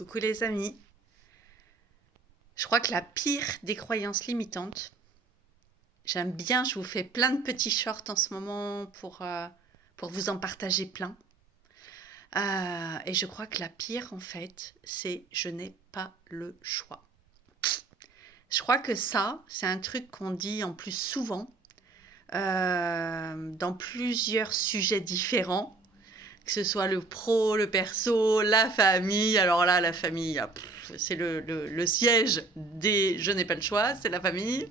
Coucou les amis. Je crois que la pire des croyances limitantes, j'aime bien, je vous fais plein de petits shorts en ce moment pour vous en partager plein. Et je crois que la pire en fait, c'est je n'ai pas le choix. Je crois que ça, c'est un truc qu'on dit en plus souvent dans plusieurs sujets différents. Que ce soit le pro, le perso, la famille. Alors là, la famille, c'est le siège des je n'ai pas le choix, c'est la famille.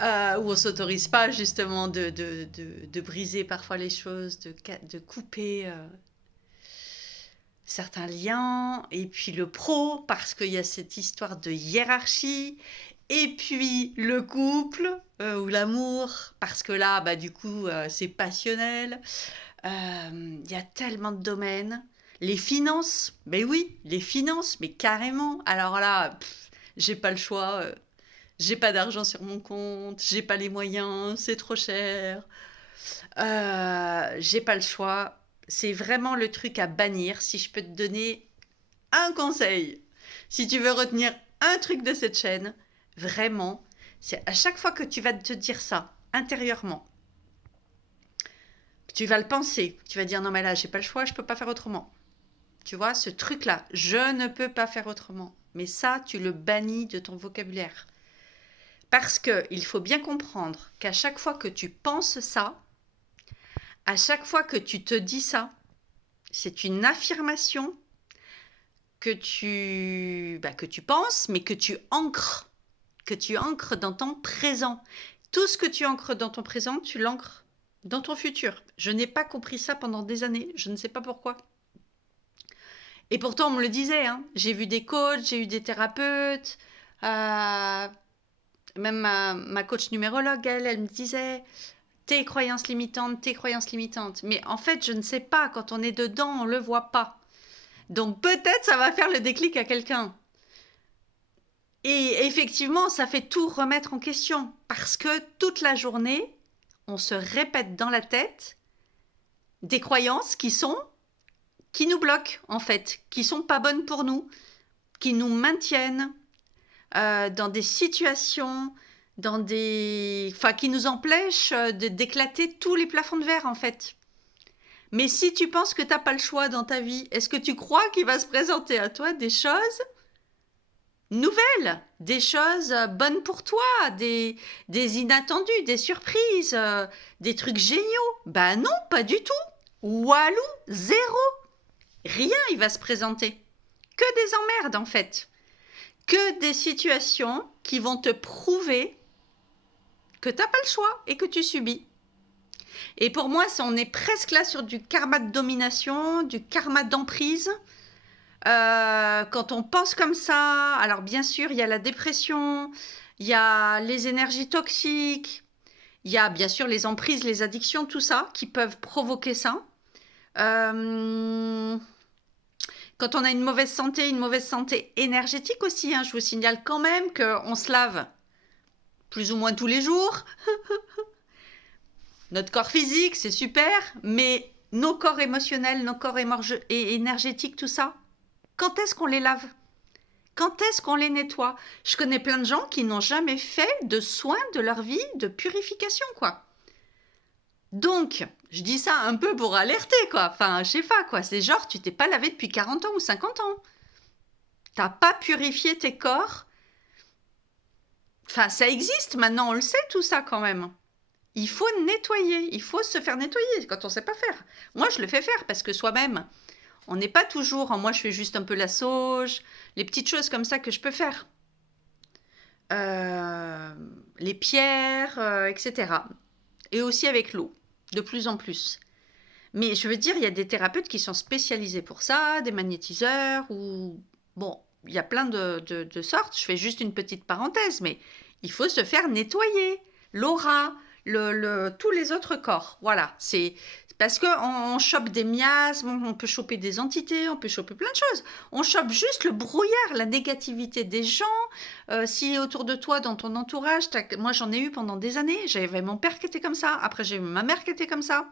Où on s'autorise pas justement de briser parfois les choses, de couper certains liens. Et puis le pro, parce qu'il y a cette histoire de hiérarchie. Et puis le couple ou l'amour, parce que là, bah, du coup, c'est passionnel. Il y a tellement de domaines. Les finances, mais oui, les finances, mais carrément. Alors là, j'ai pas le choix. J'ai pas d'argent sur mon compte, j'ai pas les moyens, c'est trop cher. J'ai pas le choix. C'est vraiment le truc à bannir. Si je peux te donner un conseil, si tu veux retenir un truc de cette chaîne, vraiment, c'est à chaque fois que tu vas te dire ça intérieurement, tu vas le penser, tu vas dire non mais là j'ai pas le choix, je peux pas faire autrement. Tu vois, ce truc-là, je ne peux pas faire autrement. Mais ça, tu le bannis de ton vocabulaire. Parce que il faut bien comprendre qu'à chaque fois que tu penses ça, à chaque fois que tu te dis ça, c'est une affirmation que tu penses, mais que tu ancres dans ton présent. Tout ce que tu ancres dans ton présent, tu l'ancres dans ton futur. Je n'ai pas compris ça pendant des années, je ne sais pas pourquoi. Et pourtant, on me le disait, hein. J'ai vu des coachs, j'ai eu des thérapeutes, même ma coach numérologue, elle me disait tes croyances limitantes, tes croyances limitantes. Mais en fait, je ne sais pas, quand on est dedans, on ne le voit pas. Donc peut-être ça va faire le déclic à quelqu'un. Et effectivement, ça fait tout remettre en question. Parce que toute la journée, on se répète dans la tête des croyances qui nous bloquent, en fait, qui sont pas bonnes pour nous, qui nous maintiennent dans des situations, enfin, qui nous empêchent d'éclater tous les plafonds de verre, en fait. Mais si tu penses que tu n'as pas le choix dans ta vie, est-ce que tu crois qu'il va se présenter à toi des choses nouvelles, des choses bonnes pour toi, des inattendus, des surprises, des trucs géniaux? Ben non, pas du tout. Walou, zéro. Rien il va se présenter. Que des emmerdes en fait. Que des situations qui vont te prouver que tu n'as pas le choix et que tu subis. Et pour moi, on est presque là sur du karma de domination, du karma d'emprise. Quand on pense comme ça, alors bien sûr, il y a la dépression, il y a les énergies toxiques, il y a bien sûr les emprises, les addictions, tout ça, qui peuvent provoquer ça. Quand on a une mauvaise santé énergétique aussi, hein, je vous signale quand même qu'on se lave plus ou moins tous les jours. Notre corps physique, c'est super, mais nos corps émotionnels, nos corps et énergétiques, tout ça, quand est-ce qu'on les lave? Quand est-ce qu'on les nettoie? Je connais plein de gens qui n'ont jamais fait de soins de leur vie, de purification, quoi. Donc, je dis ça un peu pour alerter, quoi. Enfin, je sais pas, quoi. C'est genre, tu t'es pas lavé depuis 40 ans ou 50 ans. T'as pas purifié tes corps. Enfin, ça existe maintenant, on le sait, tout ça, quand même. Il faut nettoyer, il faut se faire nettoyer quand on ne sait pas faire. Moi, je le fais faire parce que soi-même, on n'est pas toujours. Moi, je fais juste un peu la sauge, les petites choses comme ça que je peux faire. Les pierres, etc. Et aussi avec l'eau, de plus en plus. Mais je veux dire, il y a des thérapeutes qui sont spécialisés pour ça, des magnétiseurs, ou... Bon, il y a plein de sortes. Je fais juste une petite parenthèse, mais il faut se faire nettoyer. L'aura, tous les autres corps. Voilà, c'est parce qu'on chope des miasmes, on peut choper des entités, on peut choper plein de choses. On chope juste le brouillard, la négativité des gens. Si autour de toi, dans ton entourage, moi j'en ai eu pendant des années, j'avais mon père qui était comme ça, après j'ai eu ma mère qui était comme ça.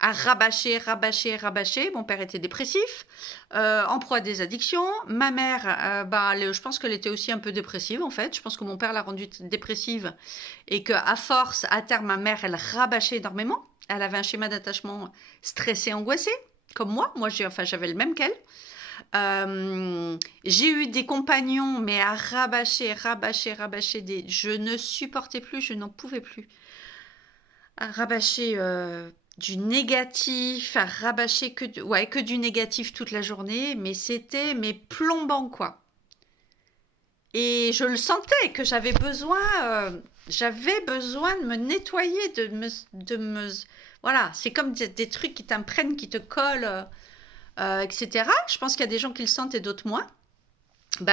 à rabâcher, rabâcher, rabâcher. Mon père était dépressif, en proie à des addictions. Ma mère, je pense qu'elle était aussi un peu dépressive en fait. Je pense que mon père l'a rendue dépressive et qu'à force, à terme, ma mère, elle rabâchait énormément. Elle avait un schéma d'attachement stressé, angoissé, comme moi. Moi, j'avais le même qu'elle. J'ai eu des compagnons, mais à rabâcher, rabâcher, rabâcher. Je ne supportais plus, je n'en pouvais plus. À rabâcher du négatif, à rabâcher que du négatif toute la journée, mais c'était plombant, quoi. Et je le sentais que j'avais besoin de me nettoyer, voilà, c'est comme des trucs qui t'imprègnent, qui te collent, etc. Je pense qu'il y a des gens qui le sentent et d'autres moins.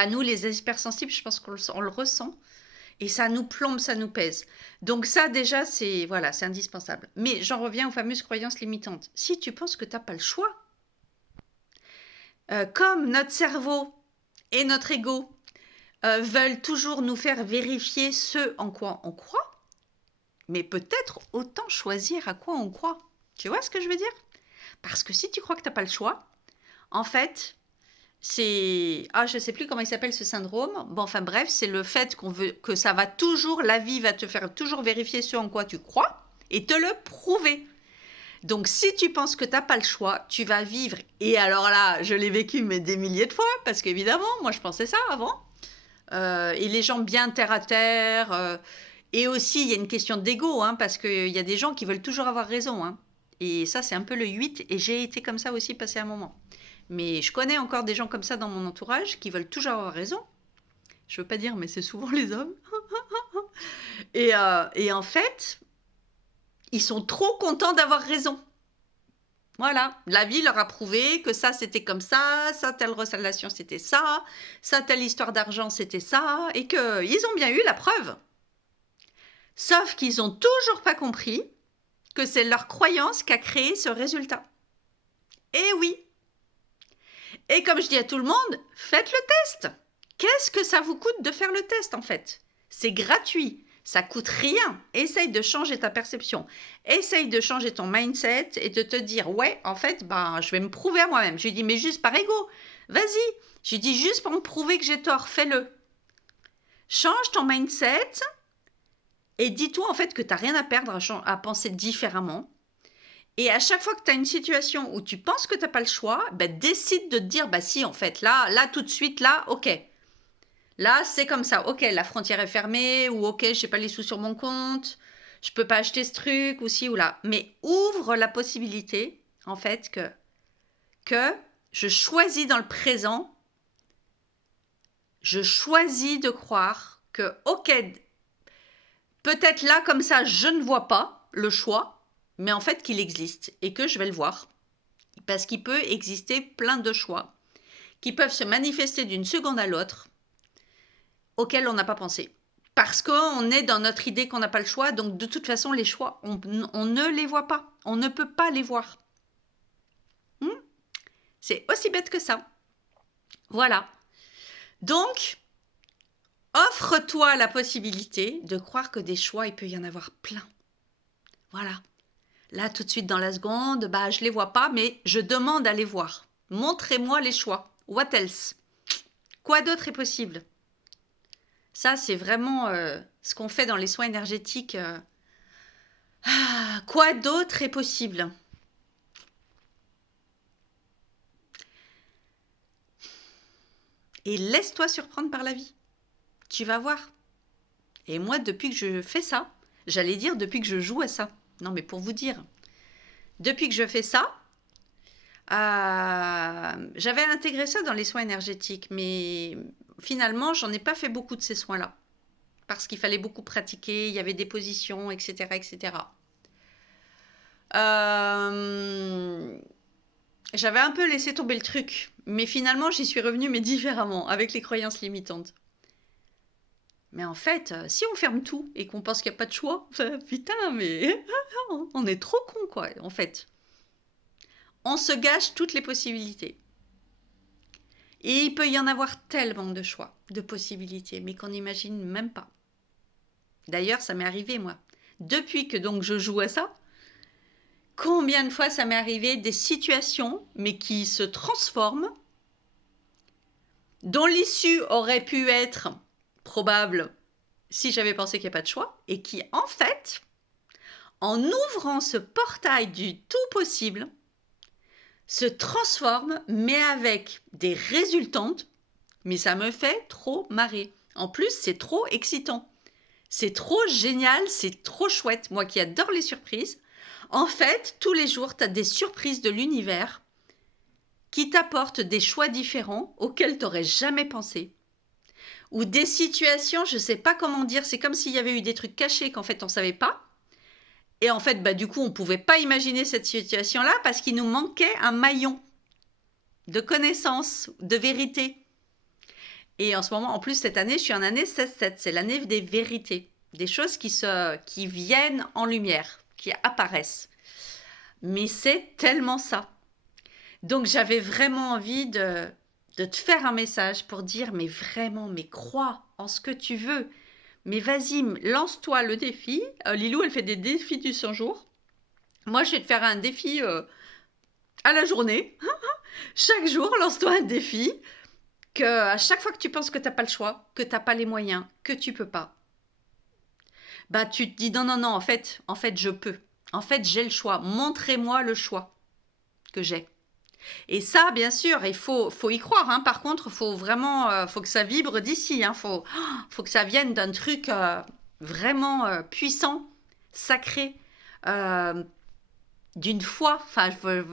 Nous, les hypersensibles, je pense qu'on le ressent. Et ça nous plombe, ça nous pèse. Donc ça, déjà, c'est indispensable. Mais j'en reviens aux fameuses croyances limitantes. Si tu penses que tu n'as pas le choix, comme notre cerveau et notre ego veulent toujours nous faire vérifier ce en quoi on croit, mais peut-être autant choisir à quoi on croit. Tu vois ce que je veux dire? Parce que si tu crois que tu n'as pas le choix, en fait, je sais plus comment il s'appelle ce syndrome. Bon, enfin bref, c'est le fait que ça va toujours, la vie va te faire toujours vérifier ce en quoi tu crois et te le prouver. Donc, si tu penses que tu n'as pas le choix, tu vas vivre. Et alors là, je l'ai vécu des milliers de fois, parce qu'évidemment, moi, je pensais ça avant. Et les gens bien terre à terre. Et aussi, il y a une question d'ego, parce qu'il y a des gens qui veulent toujours avoir raison. Et ça, c'est un peu le 8. Et j'ai été comme ça aussi passé un moment. Mais je connais encore des gens comme ça dans mon entourage qui veulent toujours avoir raison. Je veux pas dire, mais c'est souvent les hommes. et en fait, ils sont trop contents d'avoir raison. Voilà, la vie leur a prouvé que ça c'était comme ça telle relation c'était ça telle histoire d'argent c'était ça, et qu'ils ont bien eu la preuve. Sauf qu'ils ont toujours pas compris que c'est leur croyance qui a créé ce résultat. Et oui. Et comme je dis à tout le monde, faites le test. Qu'est-ce que ça vous coûte de faire le test en fait? C'est gratuit, ça coûte rien. Essaye de changer ta perception. Essaye de changer ton mindset et de te dire ouais, en fait, je vais me prouver à moi-même. Je lui dis mais juste par ego. Vas-y. Je lui dis juste pour me prouver que j'ai tort, fais-le. Change ton mindset et dis-toi en fait que tu n'as rien à perdre à penser différemment. Et à chaque fois que tu as une situation où tu penses que tu n'as pas le choix, décide de te dire, si, en fait, là, tout de suite, là, ok. Là, c'est comme ça. Ok, la frontière est fermée, ou ok, je n'ai pas les sous sur mon compte, je ne peux pas acheter ce truc, ou ci, ou là. Mais ouvre la possibilité, en fait, que je choisis dans le présent, je choisis de croire que, ok, peut-être là, comme ça, je ne vois pas le choix, mais en fait qu'il existe et que je vais le voir. Parce qu'il peut exister plein de choix qui peuvent se manifester d'une seconde à l'autre auxquels on n'a pas pensé. Parce qu'on est dans notre idée qu'on n'a pas le choix, donc de toute façon les choix, on ne les voit pas. On ne peut pas les voir. C'est aussi bête que ça. Voilà. Donc, offre-toi la possibilité de croire que des choix, il peut y en avoir plein. Voilà. Là, tout de suite, dans la seconde, je ne les vois pas, mais je demande à les voir. Montrez-moi les choix. What else? Quoi d'autre est possible? Ça, c'est vraiment ce qu'on fait dans les soins énergétiques. Quoi d'autre est possible? Et laisse-toi surprendre par la vie. Tu vas voir. Et moi, depuis que je fais ça, j'allais dire depuis que je joue à ça. Non, mais pour vous dire, depuis que je fais ça, j'avais intégré ça dans les soins énergétiques, mais finalement, j'en ai pas fait beaucoup de ces soins-là. Parce qu'il fallait beaucoup pratiquer, il y avait des positions, etc. etc. J'avais un peu laissé tomber le truc, mais finalement, j'y suis revenue, mais différemment, avec les croyances limitantes. Mais en fait, si on ferme tout et qu'on pense qu'il n'y a pas de choix, putain, mais on est trop con, quoi, en fait. On se gâche toutes les possibilités. Et il peut y en avoir tellement de choix, de possibilités, mais qu'on n'imagine même pas. D'ailleurs, ça m'est arrivé, moi. Depuis que donc je joue à ça, Combien de fois ça m'est arrivé des situations, mais qui se transforment, dont l'issue aurait pu être probable si j'avais pensé qu'il n'y a pas de choix, et qui, en fait, en ouvrant ce portail du tout possible, se transforme, mais avec des résultantes, mais ça me fait trop marrer. En plus, c'est trop excitant. C'est trop génial, c'est trop chouette. Moi qui adore les surprises, en fait, tous les jours, tu as des surprises de l'univers qui t'apportent des choix différents auxquels tu n'aurais jamais pensé. Ou des situations, je ne sais pas comment dire, c'est comme s'il y avait eu des trucs cachés qu'en fait on ne savait pas. Et en fait, du coup, on ne pouvait pas imaginer cette situation-là parce qu'il nous manquait un maillon de connaissances, de vérité. Et en ce moment, en plus, cette année, je suis en année 16-7. C'est l'année des vérités. Des choses qui viennent en lumière, qui apparaissent. Mais c'est tellement ça. Donc, j'avais vraiment envie de te faire un message pour dire, mais vraiment, mais crois en ce que tu veux. Mais vas-y, lance-toi le défi. Lilou, elle fait des défis du 100 jours. Moi, je vais te faire un défi à la journée. Chaque jour, lance-toi un défi. Que à chaque fois que tu penses que tu n'as pas le choix, que tu n'as pas les moyens, que tu peux pas, tu te dis non, en fait, je peux. En fait, j'ai le choix. Montrez-moi le choix que j'ai. Et ça, bien sûr, il faut y croire. Hein. Par contre, il faut vraiment faut que ça vibre d'ici. Hein. Faut que ça vienne d'un truc vraiment puissant, sacré, d'une foi. Enfin,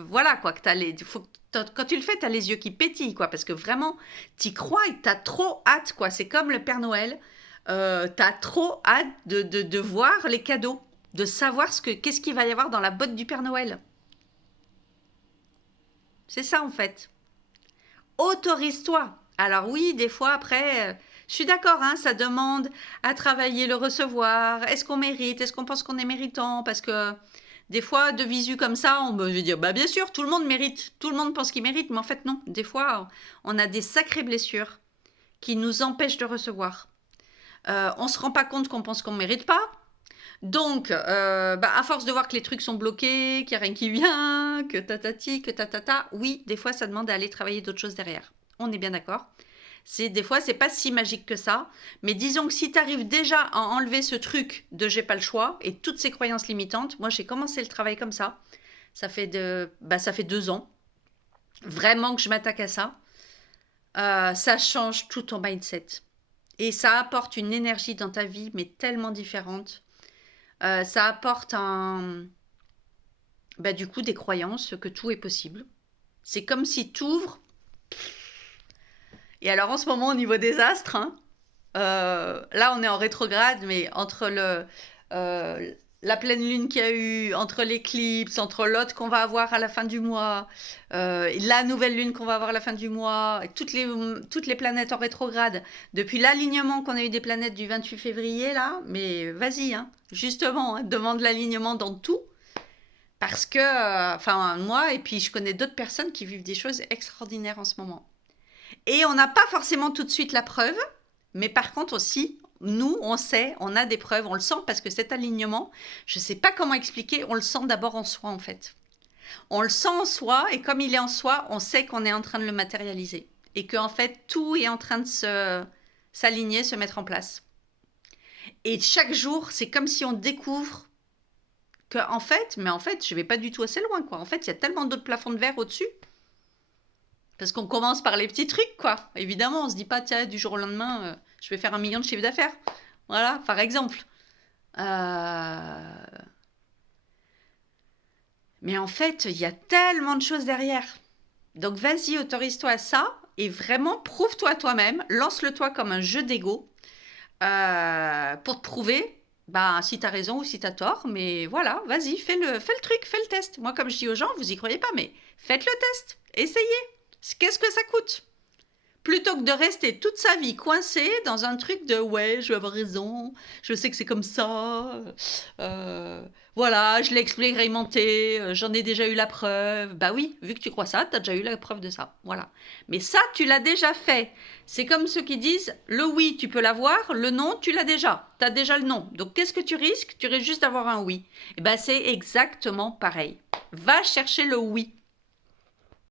voilà, quoi. Quand tu le fais, tu as les yeux qui pétillent, quoi. Parce que vraiment, tu y crois et tu as trop hâte, quoi. C'est comme le Père Noël. Tu as trop hâte de voir les cadeaux, de savoir qu'est-ce qu'il va y avoir dans la botte du Père Noël. C'est ça, en fait. Autorise-toi. Alors oui, des fois, après, je suis d'accord, hein, ça demande à travailler le recevoir. Est-ce qu'on mérite? Est-ce qu'on pense qu'on est méritant? Parce que des fois, de visu comme ça, on peut dire, bien sûr, tout le monde mérite. Tout le monde pense qu'il mérite, mais en fait, non. Des fois, on a des sacrées blessures qui nous empêchent de recevoir. On ne se rend pas compte qu'on pense qu'on ne mérite pas. Donc, à force de voir que les trucs sont bloqués, qu'il n'y a rien qui vient, que tatati, que tatata, oui, des fois, ça demande d'aller travailler d'autres choses derrière. On est bien d'accord. Des fois, c'est pas si magique que ça. Mais disons que si tu arrives déjà à enlever ce truc de j'ai pas le choix et toutes ces croyances limitantes, moi, j'ai commencé le travail comme ça. Ça fait 2 ans. Vraiment que je m'attaque à ça. Ça change tout ton mindset. Et ça apporte une énergie dans ta vie, mais tellement différente. Ça apporte du coup des croyances que tout est possible. C'est comme si tu ouvres. Et alors en ce moment, au niveau des astres, hein, là on est en rétrograde, mais entre la pleine lune qu'il y a eu, entre l'éclipse, entre l'autre qu'on va avoir à la fin du mois, la nouvelle lune qu'on va avoir à la fin du mois, toutes les planètes en rétrograde, depuis l'alignement qu'on a eu des planètes du 28 février, là, mais vas-y, hein, justement, hein, demande l'alignement dans tout, parce que, moi, et puis je connais d'autres personnes qui vivent des choses extraordinaires en ce moment. Et on n'a pas forcément tout de suite la preuve, mais par contre aussi, nous, on sait, on a des preuves, on le sent parce que cet alignement, je ne sais pas comment expliquer, on le sent d'abord en soi en fait. On le sent en soi et comme il est en soi, on sait qu'on est en train de le matérialiser et qu'en fait, tout est en train de s'aligner, se mettre en place. Et chaque jour, c'est comme si on découvre que en fait, je ne vais pas du tout assez loin, quoi. En fait, il y a tellement d'autres plafonds de verre au-dessus. Parce qu'on commence par les petits trucs, quoi. Évidemment, on se dit pas, tiens, du jour au lendemain, je vais faire 1 million de chiffre d'affaires. Voilà, par exemple. Mais en fait, il y a tellement de choses derrière. Donc, vas-y, autorise-toi à ça. Et vraiment, prouve-toi toi-même. Lance-le toi comme un jeu d'ego. Pour te prouver si tu as raison ou si tu as tort. Mais voilà, vas-y, fais le truc, fais le test. Moi, comme je dis aux gens, vous y croyez pas, mais faites le test. Essayez. Qu'est-ce que ça coûte? Plutôt que de rester toute sa vie coincé dans un truc de ouais, je vais avoir raison, je sais que c'est comme ça, voilà, je l'ai expérimenté, j'en ai déjà eu la preuve. Bah oui, vu que tu crois ça, tu as déjà eu la preuve de ça. Voilà. Mais ça, tu l'as déjà fait. C'est comme ceux qui disent le oui, tu peux l'avoir, le non, tu l'as déjà. Tu as déjà le non. Donc qu'est-ce que tu risques? Tu risques juste d'avoir un oui. Et ben c'est exactement pareil. Va chercher le oui.